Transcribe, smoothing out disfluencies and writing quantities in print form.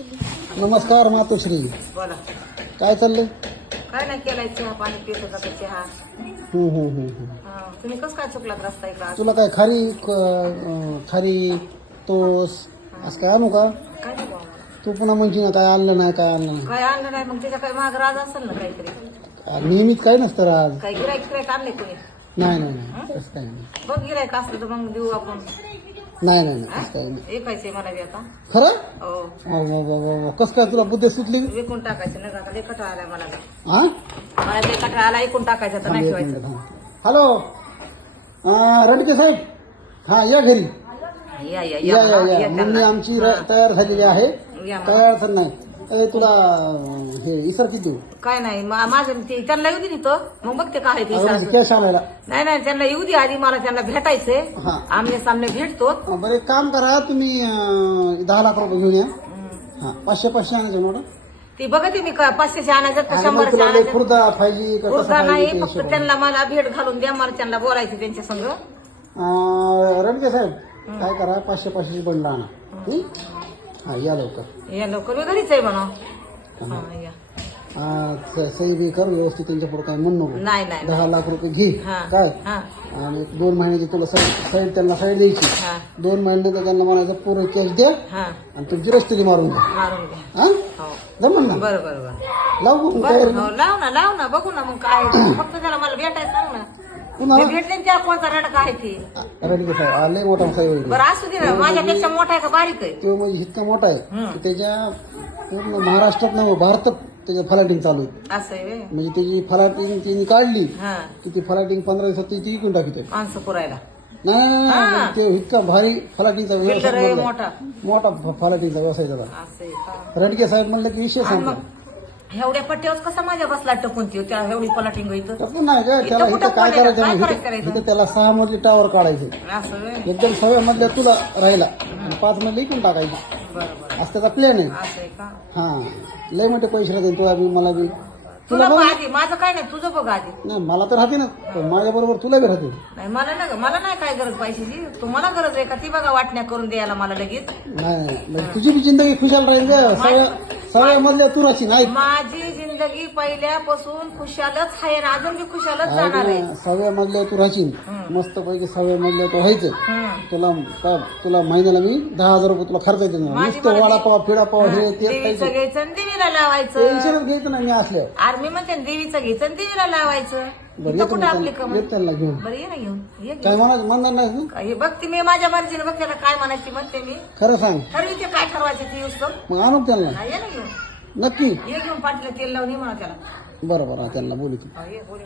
नमस्कार मातोश्री. बोला. काय चाललंय? काय नाही केलाय, चहा पाणी पित होता तर चहा. तुम्ही कसं काय चुकलात रस्ता इकडं? तुला काय खारी तोस असं काय आणू का? काय नाही बाबा. तू पुन्हा म्हणशी ना काय आणलं नाही काय आणलं नाही. काय आणलं नाही मग त्याच्या काय माग राज असेल ना काहीतरी. नेहमीच काय नसतं राज. काय गिरायक आणले कोणी? नाही नाही नाही तसं काय नाही. बघ गिरायक असलं तर मग देऊ आपण. नाही नाही नाही तसं काय नाही. ऐकायचंय मला बी आता. खरं? हो. कसं काय तुला बुद्धी सुचली? विकून टाकायचं नाही का? लय कटाळा आलाय मला. हा मला लय कटाळा आला, ऐकून टाकायचं तर नाही ठेवायचं. हॅलो रणके साहेब. हा या घरी. या या या या या या मम्मी आमची तयार झालेली आहे. या मग. तयार तर नाही. तुला हे इसर किती देऊ? काय नाही माझं ते त्यांना येऊ दे तिथं, मग बघते काय आहे ते इशारा. कॅश आणायला. नाही त्यांना येऊ दे आधी, मला त्यांना भेटायचंय. हा. आमने सामने भेटतो. बरं एक काम करा तुम्ही 10 लाख रुपये घेऊन या. हा 500 आणायचं नोट. ती बघते मी 500 आणायचं का 100 तुला आणायचं. खुर्दा पाहिजे का कसं उरदा नाही, पाहिजे ते फक्त हिशोबाने. त्यांना मला भेट घालून द्या, मला त्यांना बोलायचं त्यांच्या संग. रणके साहेब काय करा 500 बंड आणा. हा या लवकर. या लवकर, मी घरीच आहे म्हणा. या. सही बी कर व्यवस्थित. त्यांच्या पुढे काय म्हणू नको. नाही 10 लाख रुपये घे. हा. काय हा. आणि 2 महिन्याची तुला साईड त्यांना साईड द्यायची. हा. 2 महिन्यात त्यांना म्हणायचं पूर्ण कॅश द्या हा. आणि तुमची रस्ते मारून द्या. मारून घ्या. हा हो. जमन ना? बरं बरं लावू बरं. काय हो, लाव ना बघू ना मग काय. फक्त त्याला मला भेटायचं सांग ना. पुन्हा ते भेटले ना, त्या कोणता रडका आहे ते. रणके साहेब लय मोठा साहेब. बरं असू दे ना, माझ्यापेक्षा मोठा आहे का बारीक आहे? तो म्हणजे इतका मोठा आहे की त्याच्या पूर्ण महाराष्ट्रात ना भारतात त्याच्या फलाटिंग चालू आहे. असं आहे व्हय. म्हणजे त्याची फलाटिंग त्यांनी काढली हा. की ती फलाटिंग 15 दिवसात ती विकून टाकी. माणसं पुरायला. नाही ते इतका भारी फलाटिंगचा बिल्डर आहे व्यवसाय मोठा. मोठा फलाटिंगचा व्यवसाय झाला. असं आहे का? रणके साहेब म्हणलं की विषय आणि सांगतो. मग एवढ्या पट्ट्यावर कसा माझ्या बसला टपून ती त्या एवढी पलाटिंग इथं. टपून नाही का त्याला इथं इथं कुठं काय पडेल? करायचं काय नाही. करायचं? इथं त्याला 6 मजली टावर काढायचे. असं व्हय. एकदम 6व्या मधल्या तुला राहिला आणि 5 मधले इकून टाकायचे. बरं असं त्याचा प्लॅन आहे. असं आहे का? हा लय मोठे पैसे राहतील तुला बी मला बी. तुला बघ. बघ आधी, माझं काय नाही, तुझं बघ आधी. नाही मला तर राहते ना पण माझ्या बरोबर तुला बी राहते. नाही मला नाही काय गरज पैशाची. तुम्हाला गरज आहे का ती बघा वाटण्या करून द्यायला मला लगेच. नाही म्हणजे तुझी बी जिंदगी खुशाल राहील का? 6व्या मधल्या तू राहशील. नाही माझी जिंदगी पहिल्यापासून खुशालच आहे आणि अजून बी खुशालच जाणार आहे. 6व्या मधल्या तू राहशील. मस्त पैकी 6व्या मधल्या तू व्हायचं. तुला महिन्याला मी 10,000 रुपये तुला खर्च देणार. माझी नुसतं मला वडापाव फिडापाव हे ते देवीचं घ्यायचं आणि देवीला लावायचं. टेन्शनच घ्यायचं नाही मी असल्या. अरे मी म्हणते ना, देवीचं घ्यायचं आणि देवीला लावायचं. बरं इथं कुठं आपली कमाई? येत त्यांना घेऊन. बरं ये ना घेऊन ये काय म्हणणार नाही ना? हे बघते मी माझ्या मर्जीने, बघ त्याला काय म्हणायची म्हणते मी. खरं सांग ठरवी ते काय ठरवायचे ते यूज कर. मग आणू त्यांना ये ना घेऊन. नक्की. ये घेऊन पाठलं तेल लावून ये म्हणा त्याला. बरं त्यांना बोलू. ये बोल.